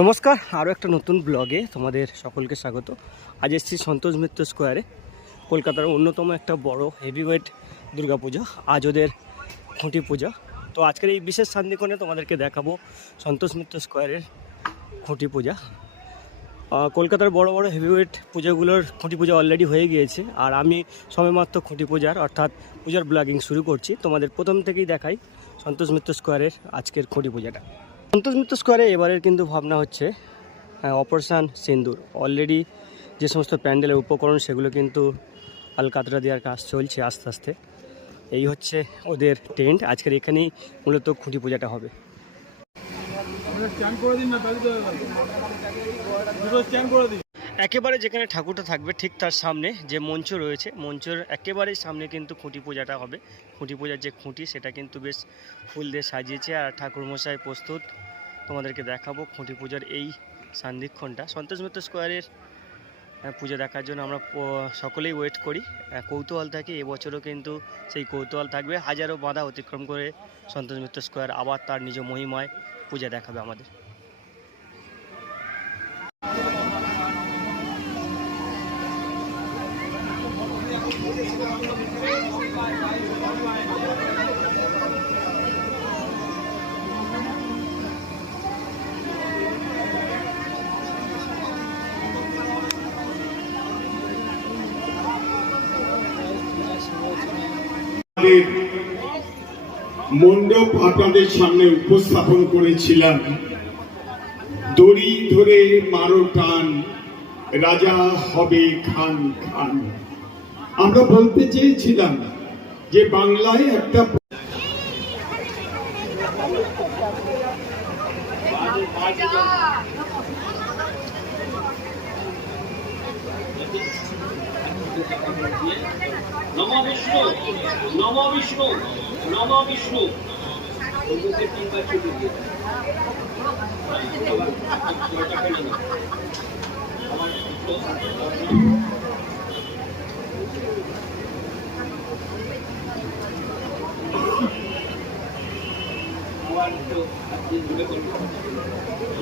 নমস্কার, আরও একটা নতুন ব্লগে তোমাদের সকলকে স্বাগত। আজ এসেছি সন্তোষ মিত্র স্কোয়ারে, কলকাতার অন্যতম একটা বড় হেভিওয়েট দুর্গাপুজো আজ ওদের খুঁটি পূজা। তো আজকের এই বিশেষ শান্তিকোণে তোমাদেরকে দেখাবো সন্তোষ মিত্র স্কোয়ারের খুঁটি পূজা। কলকাতার বড় বড় হেভিওয়েট পুজোগুলোর খুঁটি পূজা অলরেডি হয়ে গিয়েছে, আর আমি সবেমাত্র খুঁটি পূজার, অর্থাৎ পূজার ব্লগিং শুরু করছি। তোমাদের প্রথম থেকেই দেখাই সন্তোষ মিত্র স্কোয়ারের আজকের খুঁটি পূজাটা। সন্তোষ মিত্র স্কোয়ারে এবারের কিন্তু ভাবনা হচ্ছে অপারেশান সিন্দুর। অলরেডি যে সমস্ত প্যান্ডেলের উপকরণ সেগুলো কিন্তু আলকাতরা দেওয়ার কাজ চলছে আস্তে আস্তে। এই হচ্ছে ওদের টেন্ট আজকের এখানেই মূলত খুঁটি পূজাটা হবে। করে দিন না করে দিন একেবারে যেখানে ঠাকুরটা থাকবে ঠিক তার সামনে যে মঞ্চ রয়েছে, মঞ্চের একেবারেই সামনে কিন্তু খুঁটি পূজাটা হবে। খুঁটি পূজার যে খুঁটি, সেটা কিন্তু বেশ ফুল দিয়ে সাজিয়েছে। আর ঠাকুরমশাই প্রস্তুত। তোমাদেরকে দেখাবো খুঁটি পূজার এই সান্দিক্ষণটা সন্তোষ মিত্র স্কোয়ারের পুজো দেখার জন্য আমরা সকলেই ওয়েট করি। কৌতূহল থাকে। এবছরও কিন্তু সেই কৌতূহল থাকবে। হাজারো বাধা অতিক্রম করে সন্তোষ মিত্র স্কোয়ার আবার তার নিজ মহিমায় পূজা দেখাবে আমাদের। মণ্ডপ আপনাদের সামনে উপস্থাপন করেছিলাম। দড়ি ধরে মারো টান রাজা হবে খান খান। আমরা বলতে চেয়েছিলাম যে বাংলায় একটা নম বিষ্ণু নম বিষ্ণু। নম বিষ্ণু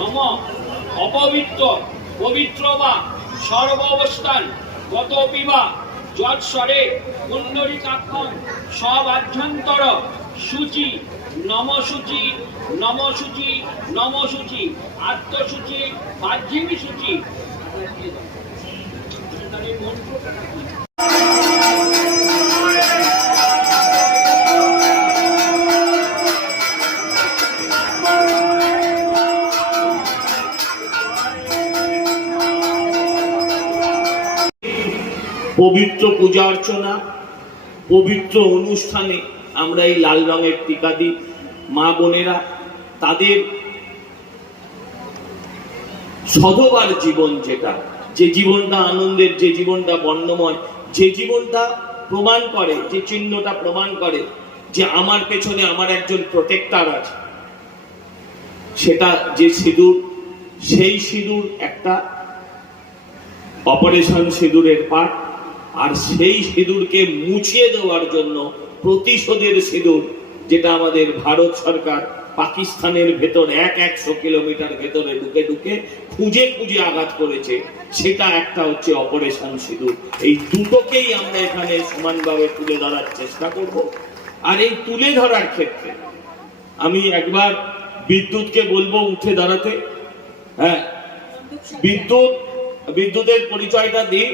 নম অপবিত্র, পবিত্র বা সর্ব অবস্থান গত পিবা যৎস্বরে পুণ্ডরিকাক্ষম সব আভ্যন্তর, সূচি নম সূচি নম সূচি নম সূচি আত্মসূচি বাহ্যিমী সূচি। পবিত্র পূজা অর্চনা, পবিত্র অনুষ্ঠানে আমরা এই লাল রঙের টিকা দিই। মা বোনেরা, তাদের সধবার জীবন যেটা, যে জীবনটা আনন্দের, যে জীবনটা বর্ণময়, যে জীবনটা প্রমাণ করে, যে চিহ্নটা প্রমাণ করে, যে আমার পেছনে আমার একজন প্রোটেক্টার আছে, সেটা যে সিঁদুর, সেই সিঁদুর একটা অপারেশন সিঁদুরের পাঠ আর সেই সিঁদুরকে মুছিয়ে দেওয়ার জন্য প্রতিশোধের সিঁদুর যেটা আমাদের ভারত সরকার পাকিস্তানের ভেতর এক একশো কিলোমিটার ভেতরে ঢুকে ঢুকে খুঁজে খুঁজে আঘাত করেছে সেটা একটা হচ্ছে অপারেশন সিঁদুর। এই দুটোকেই আমরা এখানে সমানভাবে তুলে ধরার চেষ্টা করব। আর এই তুলে ধরার ক্ষেত্রে আমি একবার বিদ্যুৎকে বলব উঠে দাঁড়াতে। হ্যাঁ বিদ্যুৎ বিদ্যুতের পরিচয়টা দিই।